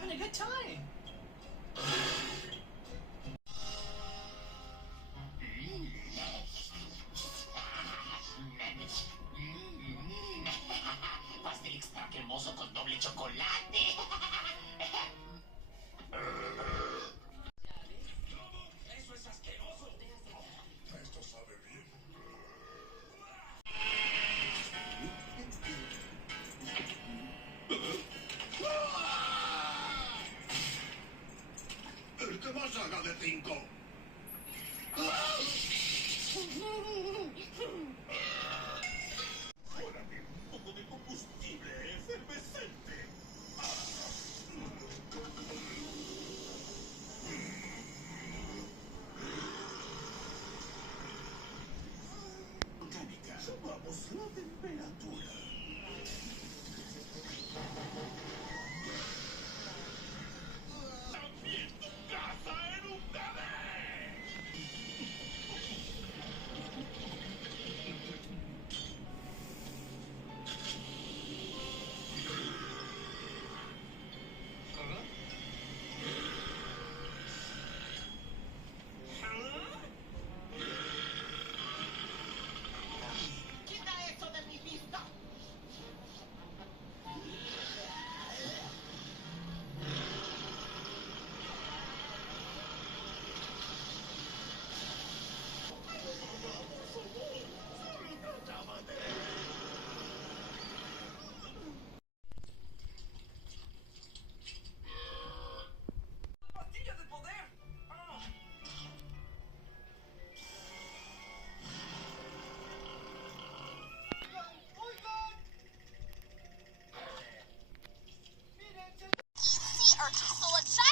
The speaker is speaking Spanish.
having a good time. Pastel extra cremoso con doble chocolate. Eso es asqueroso. Esto sabe bien. El que más haga de 5. Ahora mismo un poco de combustible efervescente. Orgánica. Subamos la temperatura. También tu casa en un bebé. Quita eso de mi vista. ¡Pastilla de poder! Easy or so let's